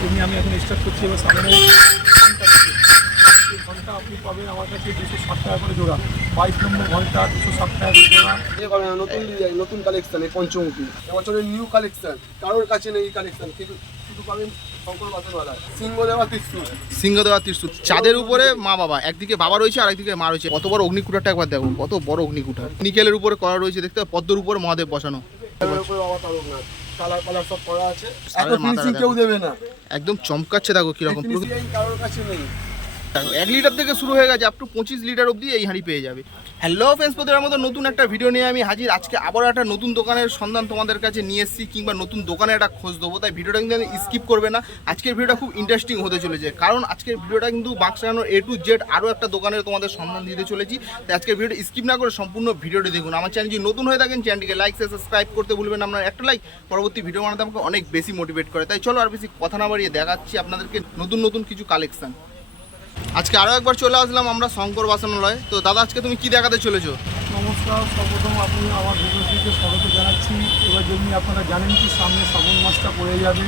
তেমনি আমি এখন স্টার্ট করছি। এবার সামনে এই ঘন্টা আপনি পাবেন আমার কাছে 260 টাকা করে জোড়া। 22 নম্বর ঘন্টা 260 টাকা করে জোড়া। নতুন ডিজাইন, নতুন কালেকশন, এই পঞ্চমুখী এবছরের নিউ কালেকশন, কারোর কাছে নেই এই কালেকশন, কিন্তু শুধু পাবেন শঙ্কর বাসনওয়ালা। সিংহ দেওয়া ত্রিশূল, সিংহ দেওয়া ত্রিশূল, চাঁদের উপরে মা বাবা, একদিকে বাবা রয়েছে আর একদিকে মা রয়েছে। কত বড় অগ্নিকুঠারটা একবার দেখো, কত বড় অগ্নিকুঠার। নিকেলের উপরে করা রয়েছে, দেখতে পাবে পদ্মের উপরে মহাদেব বসানো। এর উপরে বাবা তারকনাথ, কালার কালার সব করা আছে। এত ফিনিশিং কেউ দেবে না, একদম চমকাচ্ছে। দেখো কিরকম, ফিনিশিং কারোর কাছে নেই। 1 লিটার থেকে শুরু হয়ে গেছে, আপ টু 25 লিটার অবধি এই হাঁড়ি পেয়ে যাবে। হ্যালো ফ্রেন্ডস, প্রতিবার মতো নতুন একটা ভিডিও নিয়ে আমি হাজির। আজকে আবার একটা নতুন দোকানের সন্ধান তোমাদের কাছে নিয়ে এসেছি, কিংবা নতুন দোকানে একটা খোঁজ দেবো। তাই ভিডিওটা কিন্তু আমি স্কিপ করবে না। আজকের ভিডিওটা খুব ইন্টারেস্টিং হতে চলেছে, কারণ আজকের ভিডিওটা কিন্তু বাক্সানোর A to Z আরও একটা দোকানের তোমাদের সন্ধান দিতে চলেছি। তাই আজকের ভিডিওটা স্কিপ না করে সম্পূর্ণ ভিডিওটি দেখুন। আমার চ্যানেল যদি নতুন হয়ে থাকেন, চ্যানেলটিকে লাইক সাবস্ক্রাইব করতে ভুলবেন না। আপনার একটা লাইক পরবর্তী ভিডিও বানাতে আমাকে অনেক বেশি মোটিভেট করে। তাই চলো আর বেশি কথা না বাড়িয়ে দেখাচ্ছি আপনাদেরকে নতুন নতুন কিছু কালেকশন। আজকে আরও একবার চলে আসলাম আমরা শঙ্কর বাসনালয়। তো দাদা, আজকে তুমি কি দেখাতে চলেছো? নমস্কার, সর্বপ্রথম আপনি আমার ভিডিওটিকে স্বাগত জানাচ্ছি। এবার যেমনি আপনারা জানেন কি সামনে শ্রাবণ মাসটা পড়ে যাবে।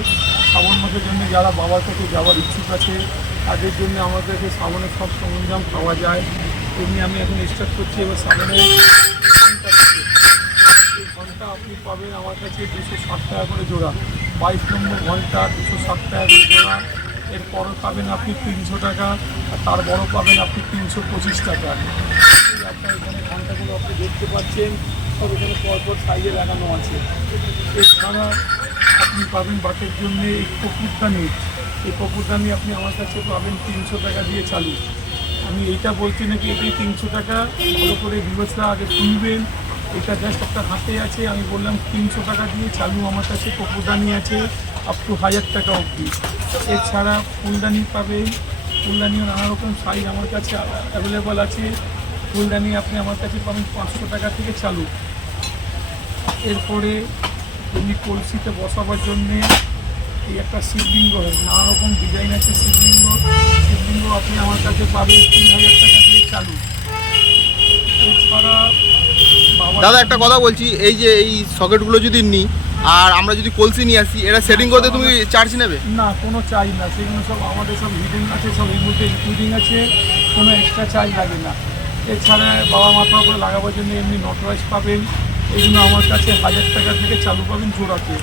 শ্রাবণ মাসের জন্য যারা বাবার কাছে যাওয়ার ইচ্ছুক আছে তাদের জন্য আমাদেরকে শ্রাবণের সব সরঞ্জাম পাওয়া যায়। তেমনি আমি এখন স্টার্ট করছি। এবার শ্রাবণের এই ঘন্টা আপনি পাবেন আমার কাছে 260 টাকা করে জোড়া। 22 নম্বর ঘন্টা 260 টাকা করে জোড়া। এরপর পাবেন আপনি 300 টাকা, আর তার বড় পাবেন আপনি 325 টাকা। আপনার এখানে ঘন্টাগুলো আপনি দেখতে পাচ্ছেন, সব এখানে পরপর সাইজে লাগানো আছে। এছাড়া আপনি পাবেন বাটের জন্য এই কপুরদানি। এই কপুরদানি আপনি আমার কাছে পাবেন 300 টাকা দিয়ে চালু। আমি এইটা বলছি নাকি এটাই 300 টাকা, ভালো করে বিবেচনা আগে শুনবেন। এটা জাস্ট একটা হাতে আছে, আমি বললাম 300 টাকা দিয়ে চালু। আমার কাছে কপুরদানি আছে আপ টু 1000 টাকা অবধি। এছাড়া ফুলদানি পাবেন, ফুলদানিও নানা রকম সাইজ আমার কাছে অ্যাভেলেবল আছে। ফুলদানি আপনি আমার কাছে পাবেন 500 টাকা থেকে চালু। এরপরে এমনি কলসিতে বসাবার জন্যে এই একটা শিবলিঙ্গ, নানা রকম ডিজাইন আছে শিবলিঙ্গ। শিবলিঙ্গ আপনি আমার কাছে পাবেন 3000 টাকা দিয়ে চালু। এছাড়া দাদা একটা কথা বলছি, এই যে এই সকেটগুলো যদি নিই আর আমরা যদি কলসি নিয়ে আসি, এটা সেটিং করতে তুমি চার্জ নেবে? না, কোনো চার্জ না, সেগুলো সব আমাদের সব হিডেন আছে, সব এর মধ্যে ইনক্লুডিং আছে, কোনো এক্সট্রা চার্জ লাগে না। এছাড়া বাবা মাথার উপরে লাগাবার জন্য এমনি নটরাইজ পাবেন, এগুলো আমার কাছে 1000 টাকা থেকে চালু পাবেন জোড়াতে।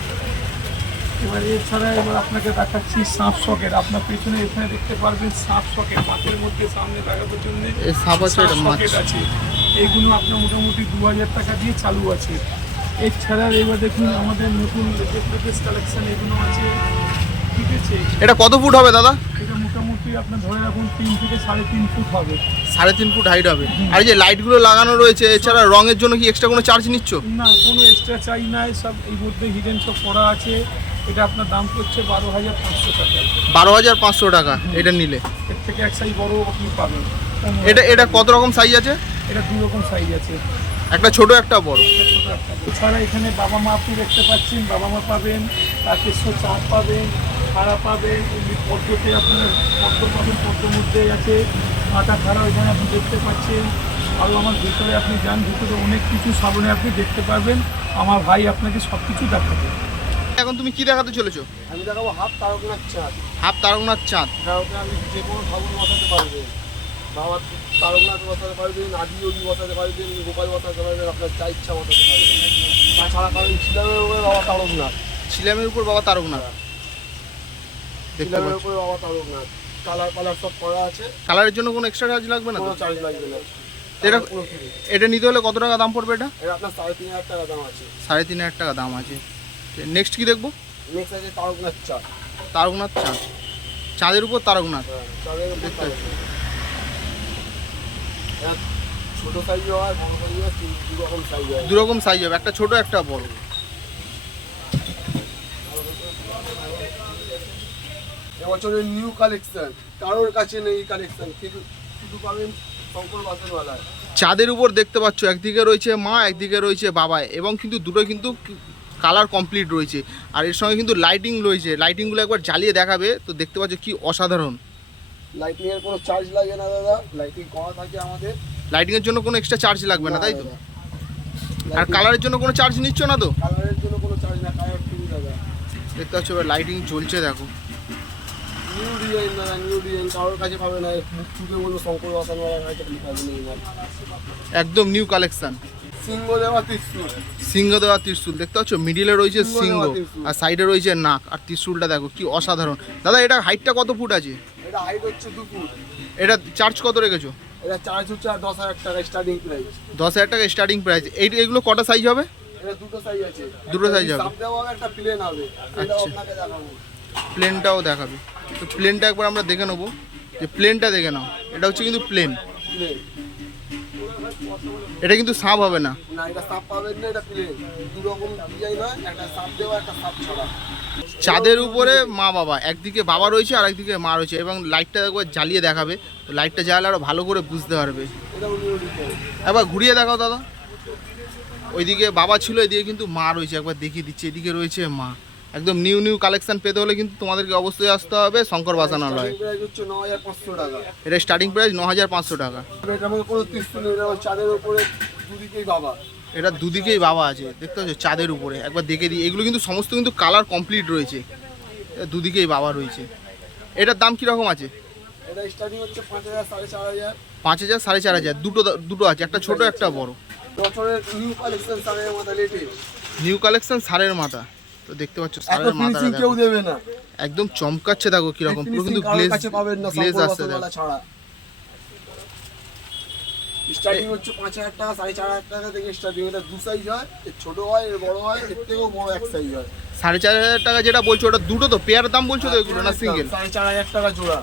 এছাড়া আপনাকে দেখাচ্ছি সাপ সকেট। আপনার পেছনে এখানে দেখতে পারবেন সাপ সকেট, মাছের মধ্যে সামনে লাগাবার জন্য সকেট আছে। এইগুলো আপনার মোটামুটি 2000 টাকা দিয়ে চালু আছে। এছাড়া এবার দেখুন আমাদের নতুন লেটেস্ট কালেকশন এগুলো আছে, ঠিক আছে। এটা কত ফুট হবে দাদা? এটা মোটামুটি আপনার ধরে রাখুন 3 থেকে 3.5 ফুট হবে। 3.5 ফুট হাইট হবে। আর এই যে লাইটগুলো লাগানো রয়েছে, এছাড়া রঙের জন্য কি এক্সট্রা কোনো চার্জ নিচ্ছ? না, কোনো এক্সট্রা চার্জ নাই, সব এই মধ্যে হিডেন সব করা আছে। এটা আপনার দাম পড়ছে 12,500 টাকা। 12,500 টাকা এটা নিলে। এর থেকে এক সাইজ বড় আপনি পাবেন। এটা কত রকম সাইজ আছে? এটা 2 রকম সাইজ আছে, একটা ছোট একটা বড়। এছাড়া এখানে বাবা মা আপনি দেখতে পাচ্ছেন, বাবা মা পাবেন, তারকেশ্বর চাঁদ পাবেন, খাড়া পাবেন, এমনি পদ্মতে আপনার পদ্ম পাবেন, পদ্মের মধ্যে আছে কাঁটা খাড়া, এখানে আপনি দেখতে পাচ্ছেন। আর আমার ভিতরে আপনি যান, ভিতরে অনেক কিছু সাবনে আপনি দেখতে পারবেন। আমার ভাই আপনাকে সব কিছু দেখাবে। এখন তুমি কি দেখাতে চলেছো? আমি দেখাবো হাফ তারকনাথ চাঁদ। হাফ তারকনাথ চাঁদ। ওটা আমি যে কোনো ঠাকুর বসাতে পারবেন, বাবা তারকনাথ বসাতে পারবেন, আদিযোগী বসাতে পারবেন, গোপাল বসাতে পারবেন, আপনার যা ইচ্ছা বসাতে পারবেন। তাছাড়া কারণ ছিলামের উপরে বাবা তারকনাথ, ছিলামের উপর বাবা তারকনাথ, ছিলামের উপরে বাবা তারকনাথ, কালার কালার সব করা আছে। কালারের জন্য কোনো এক্সট্রা চার্জ লাগবে না? কোনো চার্জ লাগবে না। এটা নিতে হলে কত টাকা দাম পড়বে? এটা আপনার 3,500 টাকা দাম আছে। 3,500 টাকা দাম আছে। নেক্সট কি দেখবো? নেক্সট আছে তারকনাথ চাঁদ। তারকনাথ চাঁদ, চাঁদের উপর তারকনাথ। চাঁদের উপর তারকনাথ। ছোট সাইজ হয়, বড় সাইজ হয়, 2 রকম সাইজ হয়। 2 রকম সাইজ হবে, একটা ছোট একটা বড়। এবছরের নিউ কালেকশন, কারোর কাছে নেই কালেকশন, কিন্তু শুধু পাবেন শঙ্কর বাসনওয়ালা। চাঁদের উপর দেখতে পাচ্ছ, একদিকে রয়েছে মা, একদিকে রয়েছে বাবা, এবং কিন্তু দুটো কিন্তু কালার কমপ্লিট রয়েছে। আর এর সঙ্গে কিন্তু লাইটিং রয়েছে, লাইটিংগুলো একবার জ্বালিয়ে দেখাবে। তো দেখতে পাচ্ছ কি অসাধারণ। লাইটিংয়ের কোনো চার্জ লাগে না দাদা, লাইটিং করা থাকে আমাদের। লাইটিংয়ের জন্য কোনো এক্সট্রা চার্জ লাগবে না, তাই তো? আর কালারের জন্য কোনো চার্জ নিচ্ছ না তো? কালারের জন্য কোনো চার্জ না, কালার ফ্রি দাদা। দেখতে পাচ্ছ এবার লাইটিং চলছে, দেখো নিউ ডিজাইন না, নিউ ডিজাইন কারোর কাছে পাবে না। মুখ চুকে বলবো শঙ্কর বাসানওয়ালার কাছে পাবে না এই মাল। একদম নিউ কালেকশন। সিংহ দেওয়া ত্রিশূল, সিংহ দেওয়া ত্রিশূল দেখতে পাচ্ছ, মিডিলে রয়েছে সিংহ সিংহ দেওয়া ত্রিশূল। আর সাইডে রয়েছে নাক, আর ত্রিশূলটা দেখো কি অসাধারণ। দাদা এটা হাইটটা কত ফুট আছে? এটা হাইট হচ্ছে 2 ফুট। এটা চার্জ কত রেখেছো? এটা চার্জ হচ্ছে 10,000 টাকা স্টার্টিং প্রাইস। 10,000 টাকা স্টার্টিং প্রাইস। এগুলো কটা সাইজ হবে? এটা দুটো সাইজ আছে, দুটো size হবে। সাপ দেওয়া হবে, একটা প্লেন হবে। এটা আচ্ছা। আপনাকে দেখাবো। প্লেনটাও দেখাবে, তো প্লেনটা একবার আমরা দেখে নেবো, যে প্লেনটা দেখে নাও। এটা হচ্ছে কিন্তু প্লেন, প্লেন এটা কিন্তু সাপ হবে না। না, এটা সাপ পাবেন না, এটা প্লেন। দু রকম ডিজাইন হয়, একটা সাপ দেওয়া, একটা সাপ ছাড়া। চাঁদের উপরে মা বাবা, একদিকে বাবা রয়েছে আর একদিকে মা রয়েছে, এবং লাইটটা একবার জ্বালিয়ে দেখাবে, তো লাইটটা জ্বালালে আরো ভালো করে বুঝতে পারবে। এটা নিউ ডিজাইন। একবার ঘুরিয়ে দেখাও দাদা। ওইদিকে বাবা ছিল, এদিকে কিন্তু মা রয়েছে, একবার দেখিয়ে দিচ্ছি। এদিকে রয়েছে মা। একদম নিউ নিউ কালেকশন পেতে হলে কিন্তু তোমাদেরকে অবশ্যই আসতে হবে শঙ্কর বাসানালয়। প্রাইস হচ্ছে 9,500 টাকা। এটা স্টার্টিং প্রাইস 9,500 টাকা। এটার মধ্যে কোনো ত্রিশূল নেই, এটা চাঁদের উপরে দুদিকেই বাবা। এটা দুদিকেই বাবা আছে, দেখতে পাচ্ছ চাঁদের উপরে। একবার দেখে দিই, এগুলো কিন্তু সমস্ত কিন্তু কালার কমপ্লিট রয়েছে, এটা দুদিকেই বাবা রয়েছে। এটার দাম কীরকম আছে? এটা স্টার্টিং হচ্ছে 5,000, 4,500। 5,000, 4,500। দুটো আছে, একটা ছোট একটা বড়। বছরের নিউ কালেকশন সারের মাথা লেটেস্ট। নিউ কালেকশন সারের মাথা, তো দেখতে পাচ্ছ এত সারের মাথাটা ফিনিশিং কেউ দেখো। দেবে না। একদম চমকাচ্ছে, দেখো কিরকম, পুরো কিন্তু কারোর কাছে পাবেন না গ্লেজ শঙ্কর আসছে দেখো। বাসানওয়ালা ছাড়া। স্টার্টিং হচ্ছে 5,000 টাকা, 4,500 টাকা থেকে স্টার্টিং। এটা দু সাইজ হয়, এর ছোট হয়, এর বড় হয়, এর থেকেও বড় এক সাইজ হয়। 4,500 টাকা যেটা বলছো, ওটা দুটো তো পেয়ারের দাম বলছো তো এগুলো, না সিঙ্গেল? 4,500 টাকা জোড়া,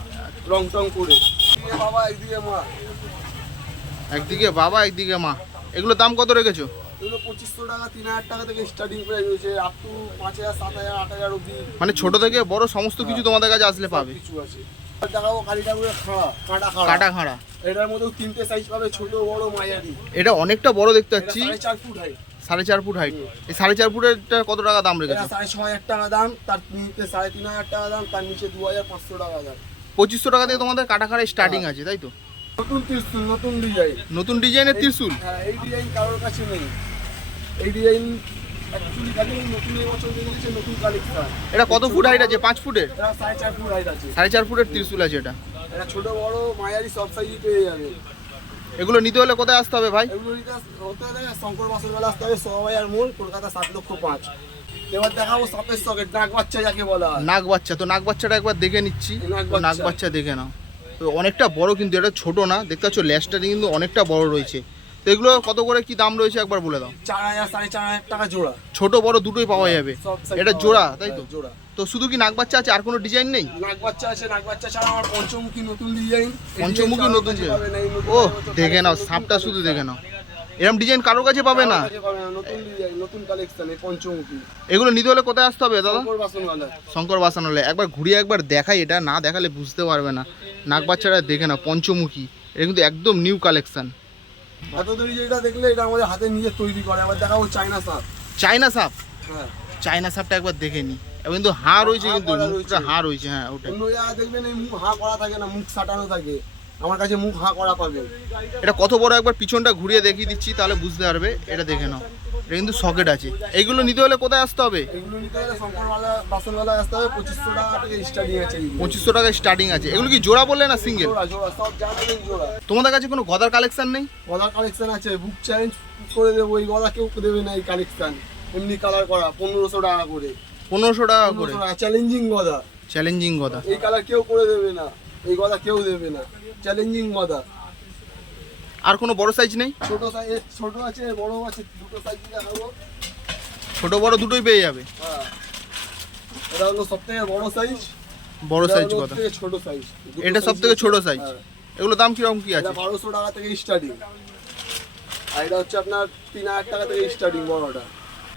রং টং করে। এদিকে বাবা, একদিকে মা। একদিকে বাবা একদিকে মা। এগুলোর দাম কত রেখেছো? এগুলো 2,500 টাকা, 3,000 টাকা থেকে স্টার্টিং প্রাইস হয়েছে, আপ টু 5,000, 7,000, 8,000 অব্দি মানে ছোট থেকে বড় সমস্ত কিছু তোমাদের কাছে আসলে পাবে। কিছু আছে। আর দেখাবো কালী ঠাকুরের খাড়া, কাটা খাড়া। কাটা খাড়া, এটার মধ্যেও 3টে সাইজ পাবে, ছোট বড় মাঝারি। এটা অনেকটা বড় দেখতে এটা পাচ্ছি, 4.5 ফুট হাইট। 4.5 foot height. এই 4.5 ফুটেরটা কত টাকা দাম এটা রেখেছো? 6,500 টাকা দাম, তার নিচে 3,500 টাকা দাম, তার নিচে 2,500 টাকা দাম। 2,500 টাকা থেকে তোমাদের কাটা খাড়া স্টার্টিং আছে, তাই তো? নতুন ত্রিশূল, নতুন ডিজাইন। নতুন ডিজাইনের ত্রিশূল। হ্যাঁ, এই ডিজাইন কারোর কাছে নেই। এই ডিজাইন অ্যাকচুয়ালি খালি নতুন এবছর বেরিয়েছে, নতুন কালেকশন। এটা কত ফুট হাইট আছে? 5 ফুটের? এটা 4.5 ফুট হাইট আছে। 4.5 ফুটের ত্রিশূল আছে এটা। এটা ছোট বড় মাঝারি সব সাইজই পেয়ে যাবে। এগুলো নিতে হলে কোথায় আসতে হবে ভাই? এগুলো নিতে হতে হলে শঙ্কর বাসানওয়ালা আসতে হবে, 100,000 মোড়, কলকাতা 7,05,000। এবার দেখাবো সাপের সকেট, নাক বাচ্চা যাকে বলা হয়। নাক বাচ্চা, তো নাক বাচ্চাটা একবার দেখে নিচ্ছি। নাক তো নাক বাচ্চা। বাচ্চা দেখে নাও, তো অনেকটা বড় কিন্তু, এটা ছোট না, দেখতে পাচ্ছ ল্যাসটা কিন্তু অনেকটা বড় রয়েছে। তো এগুলো কত করে কি দাম রয়েছে একবার বলে দাও। 4,000, 4,500 টাকা জোড়া। ছোট বড় দুটোই পাওয়া যাবে। সব size এটা পাওয়া জোড়া, যাবে। তাই তো? হ্যাঁ, জোড়া। তো শুধু কি নাক বাচ্চা আছে, আর কোনো ডিজাইন নেই? নাক বাচ্চা আছে, নাক বাচ্চা ছাড়া আমার পঞ্চমুখী নতুন ডিজাইন। পঞ্চমুখী নতুন ডিজাইন। ও দেখে নাও, সাপটা শুধু দেখে নাও, এরকম ডিজাইন কারোর কাছে পাবে না। নতুন ডিজাইন, নতুন কালেকশন, এই পঞ্চমুখী। এগুলো নিতে হলে কোথায় আসতে হবে দাদা? শঙ্কর বাসানওয়ালা। শঙ্কর বাসানালয়। একবার ঘুরিয়ে একবার দেখাই, এটা না দেখালে বুঝতে পারবে না। নাক বাচ্চাটা দেখে নাও, পঞ্চমুখী, এটা কিন্তু একদম নিউ কালেকশন। এত দূর যেটা দেখলে এটা আমাদের হাতে নিজে তৈরি করে। আবার দেখাবো চায়না সাপ। চায়না সাপ, হ্যাঁ, চায়না সাপটা একবার দেখে নি। এবং কিন্তু হাঁ রয়েছে, কিন্তু করা মুখটা রয়েছে। হাঁ রয়েছে। হ্যাঁ ওটাই। অন্য জায়গায় দেখবেন এই মুখ হাঁ করা থাকে না, মুখ সাটানো থাকে। আমার কাছে মুখ হাঁ করা পাবে। এটা কত বড় একবার পিছনটা ঘুরিয়ে দেখিয়ে দিচ্ছি, তাহলে বুঝতে পারবে। এটা দেখে নাও, এটা কিন্তু সকেট আছে। এইগুলো নিতে হলে কোথায় আসতে হবে? এগুলো নিতে হলে শঙ্কর বাসানওয়ালা আসতে হবে। 2,500 টাকা থেকে স্টার্টিং আছে। 2,500 টাকা স্টার্টিং আছে। এগুলো কি জোড়া বললে না সিঙ্গেল? জোড়া জোড়া সব জানেন জোড়া। তোমাদের কাছে কোনো গদার কালেকশন নেই? গলার কালেকশন আছে, বুক চ্যালেঞ্জ করে দেবো। এই গলা কেউ দেবে না, এই কালেকশন এমনি কালার করা 1,500 টাকা করে। 1,500 টাকা করে চ্যালেঞ্জিং গদা। চ্যালেঞ্জিং গদা। এই কালার কেউ করে দেবে না, এই গদা কেউ দেবে না। চ্যালেঞ্জিং গদা। আর কোনো বড় সাইজ নেই? ছোট সাইজ, ছোট আছে, বড় আছে, দুটো সাইজ দেখাবো। ছোট বড় দুটোই পেয়ে যাবে। হ্যাঁ, এটা হলো সবথেকে বড় সাইজ। বড় সাইজ কত? ছোট সাইজ। এটা সব থেকে ছোট সাইজ। এগুলো দাম কিরকম কি এটা আছে? 1,200 টাকা থেকে স্টার্টিং। আর এটা হচ্ছে আপনার 3,000 টাকা থেকে স্টার্টিং বড়টা।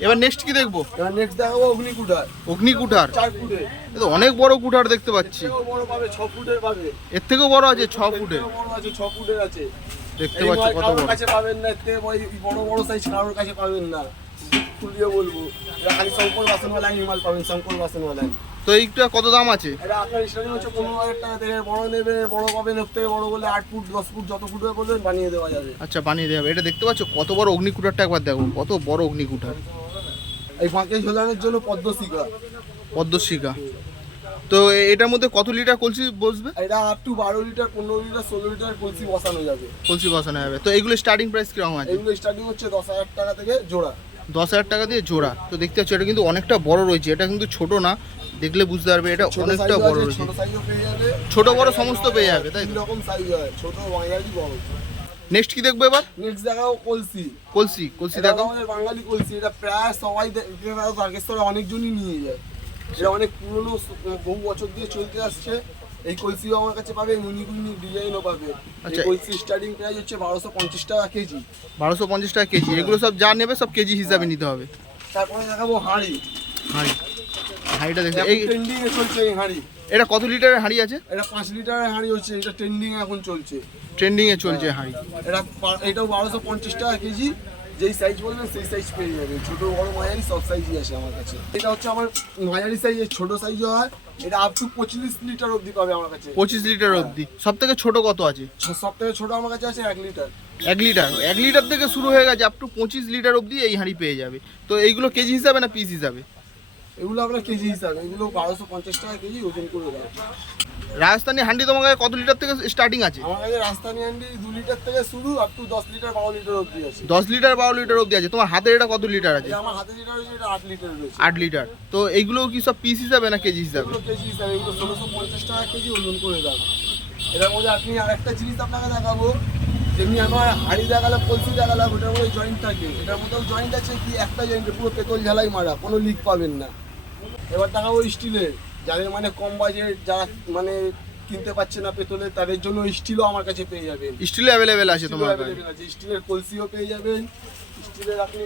এবার নেক্সট কি দেখবো? এবার নেক্সট দেখাবো অগ্নিকুঠার। অগ্নি কুঠার। 4 ফুটের। এ তো অনেক বড় কুঠার দেখতে পাচ্ছি। এর থেকেও বড় পাবে, 6 ফুটের পাবে। এর থেকেও বড় আছে, 6 ফুটের। এর থেকেও বড় আছে, 6 ফুটের আছে। দেখতে এই পাচ্ছ মাল কত কারোর বড়। কাছে পাবেন না, এর থেকে বড় বড় সাইজ কারোর কাছে পাবেন না। খুলিয়ে বলবো, এটা খালি শঙ্কর বাসানওয়ালা মাল পাবেন, শঙ্কর বাসানওয়ালা। তো এইটা কত দাম আছে? এটা আপনার স্টার্টিং হচ্ছে 15,000 টাকা থেকে। বড় নেবে, বড় পাবেন, এর থেকে বড় বলে 8 ফুট, 10 ফুট, যত ফুট বলবেন বানিয়ে দেওয়া যাবে। আচ্ছা বানিয়ে দেওয়া হবে। এটা দেখতে পাচ্ছ কত বড় অগ্নি কুঠারটা, একবার দেখো কত বড় অগ্নি কুঠার। এই ফাঁকে ঝোলানোর জন্য পদ্মশিখা। পদ্মশিখা। তো এটার মধ্যে কত লিটার কলসি বসবে? এটা up to 12 litre, 15 litre, 16 litre কলসি বসানো যাবে। কলসি বসানো যাবে। তো এগুলো স্টার্টিং প্রাইস কিরকম আছে? এগুলো স্টার্টিং হচ্ছে 10,000 টাকা থেকে জোড়া। 10,000 টাকা দিয়ে জোড়া। তো দেখতে পাচ্ছ এটা কিন্তু অনেকটা বড় রয়েছে, এটা কিন্তু ছোট না, দেখলে বুঝতে পারবে এটা অনেকটা বড় রয়েছে। ছোট সাইজও পেয়ে যাবে, ছোট বড় সমস্ত পেয়ে যাবে, তাই তিন তো? রকম সাইজ হয়, ছোট, মাঝারি, বড়। নেক্সট কি দেখবো এবার? নেক্সট দেখাও কলসি। কলসি এটা দেখো। আমাদের বাঙালি কলসি, এটা প্রায় সবাই তারকেশ্বরে অনেকজনই নিয়ে যায়। এটা অনেক পুরনো, বহু বছর দিয়ে চলতে আসছে। এই কলসিও আমার কাছে পাবে, মিনি ডিজাইনও পাবে। আচ্ছা। এই কলসি স্টার্টিং প্রাইস হচ্ছে 1250 টাকা কেজি। 1250 টাকা কেজি। এগুলো সব যা নেবে সব কেজি হিসাবে নিতে হবে। তারপরে দেখাবো হাঁড়ি। হাঁড়িটা দেখতে এই ট্রেন্ডিং এ চলছে এই হাঁড়ি। এটা কত লিটারের হাঁড়ি আছে? এটা 5 লিটারের হাঁড়ি হচ্ছে, এটা ট্রেন্ডিং এ এখন চলছে। ট্রেন্ডিং এ চলছে হাঁড়ি। এটাও 1250 টাকা কেজি। যেই সাইজ বলবেন সেই সাইজ পেয়ে যাবেন, ছোট বড় মাঝারি সব সাইজই আছে আমার কাছে। এটা হচ্ছে আমার মাঝারি সাইজ, ছোট সাইজও হয়। এটা আপ টু 25 লিটার অবধি পাবে আমার কাছে। 25 লিটার অবধি। সব থেকে ছোট কত আছে? সব থেকে ছোট আমার কাছে আছে 1 লিটার। 1 লিটার থেকে শুরু হয়ে গেছে আপ টু 25 লিটার অবধি এই হাঁড়ি পেয়ে যাবে। তো এইগুলো কেজি হিসাবে না পিস হিসাবে? এগুলো আপনার কেজি হিসাবে, এগুলো 1250 টাকা কেজি ওজন করে দেয়। রাজস্থানি হাঁড়ি তোমার কাছে কত লিটার থেকে স্টার্টিং আছে? আমার কাছে রাজস্থানি হাঁড়ি 2 লিটার থেকে শুরু, আপ টু 10 লিটার 12 লিটার অবধি আছে। 10 লিটার 12 লিটার অবধি আছে। তোমার হাতের এটা কত লিটার আছে? এটা আমার হাতে যেটা রয়েছে এটা 8 লিটার রয়েছে। 8 লিটার। তো এইগুলো কি সব পিস হিসাবে না কেজি হিসাবে? এগুলো কেজি হিসাবে, এগুলো 1650 টাকা কেজি ওজন করে দাম। এটার মধ্যে আপনি আরেকটা জিনিস আপনাকে দেখাবো, যেমনি আমার হাঁড়ি দেখালাম, কলসি দেখালাম, ওটার মধ্যে জয়েন্ট থাকে। এটার মধ্যেও জয়েন্ট আছে, কি একটা জয়েন্টে পুরো পেতল ঝালাই মারা, কোনো লিক পাবেন না। এবার দেখাবো স্টিলের, যাদের মানে কম বাজেট, যারা মানে কিনতে পারছে না পেতলের, তাদের জন্য স্টিলও আমার কাছে পেয়ে যাবেন। স্টিল অ্যাভেলেবেল আছে তোমার কাছে? available আছে। স্টিলের কলসিও পেয়ে যাবেন, স্টিলের আপনি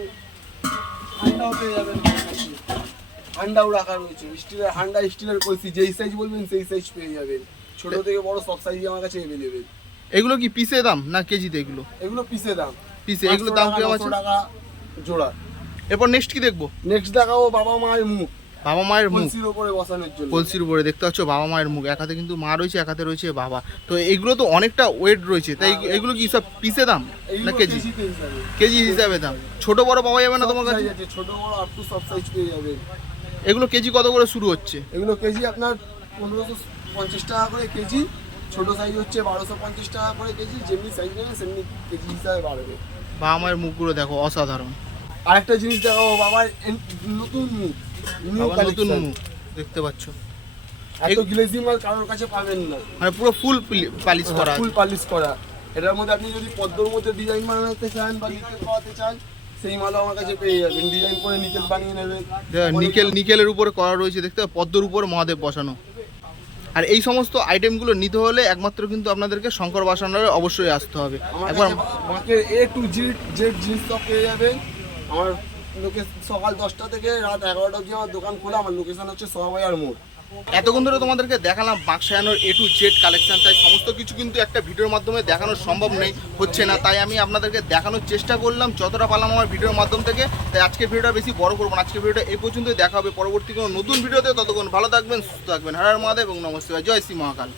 হান্ডাও পেয়ে যাবেন আমার কাছে। হান্ডাও রাখা রয়েছে, স্টিলের হান্ডা, স্টিলের কলসি, যেই সাইজ বলবেন সেই সাইজ পেয়ে যাবেন। ছোট থেকে বড় সব সাইজই আমার কাছে অ্যাভেলেবেল। এগুলো কি পিসে দাম না কেজিতে? এগুলো এগুলো পিসে দাম। পিসে। এগুলো দাম কিরকম আছে? 900 টাকা জোড়া। এরপর নেক্সট কি দেখবো? নেক্সট দেখাবো বাবা মায়ের মুখ, বাবা মায়ের মুখ। কলসির উপরে বসানোর জন্য। কলসির উপরে দেখতে পাচ্ছ বাবা মায়ের মুখ, এক হাতে কিন্তু মা রয়েছে, এক হাতে রয়েছে বাবা। তো এগুলো তো অনেকটা ওয়েট রয়েছে, তাই এগুলো কি সব পিসে দাম না এইগুলো কেজি? কেজিতে হিসাবে। কেজি হিসাবে দাম। ছোট বড় পাওয়া যাবে না তোমার সব কাছে? size আছে, ছোট বড় আপ টু সব সাইজ পেয়ে যাবেন। এগুলো কেজি কত করে শুরু হচ্ছে? এগুলো কেজি আপনার 1550 টাকা করে কেজি। ছোট সাইজ হচ্ছে 1250 টাকা করে কেজি। যেমনি সাইজ নেবেন সেমনি কেজি হিসাবে বাড়বে। বাবা মায়ের মুখগুলো দেখো অসাধারণ। আরেকটা জিনিস দেখাবো, বাবার নতুন মুখ, নিউ বাবার নতুন কালেকশন। মুখ দেখতে পাচ্ছ, এত গ্লেজি মাল কারোর কাছে পাবেন না, মানে পুরো ফুল পালিশ করা। ফুল পালিশ করা। এটার মধ্যে আপনি যদি পদ্মর মধ্যে ডিজাইন বানাতে চান বা নিকেল করাতে চান, সেই মালও আমার কাছে পেয়ে যাবেন। ডিজাইন করে নিকেল বানিয়ে নেবেন। নিকেলের উপরে করা রয়েছে দেখতে, পদ্মর উপর মহাদেব বসানো। আর এই সমস্ত আইটেমগুলো নিতে হলে একমাত্র কিন্তু আপনাদেরকে শঙ্কর বাসনালয়ে অবশ্যই আসতে হবে। আমার একবার কাছে বাঁকের A to Z জিনিস সব পেয়ে যাবেন। আমার লোকেশন সকাল 10টা থেকে রাত 11টা অবধি আমার দোকান খোলা। আমার লোকেশন হচ্ছে সোহাবাজার মোড়। এতক্ষণ ধরে তোমাদেরকে দেখালাম বাক্সায়ানোর A to Z কালেকশন, তাই সমস্ত কিছু কিন্তু একটা ভিডিওর মাধ্যমে দেখানো সম্ভব নেই, হচ্ছে না। তাই আমি আপনাদেরকে দেখানোর চেষ্টা করলাম যতটা পারলাম আমার ভিডিওর মাধ্যম থেকে। তাই আজকের ভিডিওটা বেশি বড় করবো না, আজকের ভিডিওটা এই পর্যন্তই। দেখা হবে পরবর্তী কোনো নতুন ভিডিওতে। ততক্ষণ ভালো থাকবেন, সুস্থ থাকবেন। হর হর মহাদেব এবং নমস্কার। জয় শ্রী মহাকাল।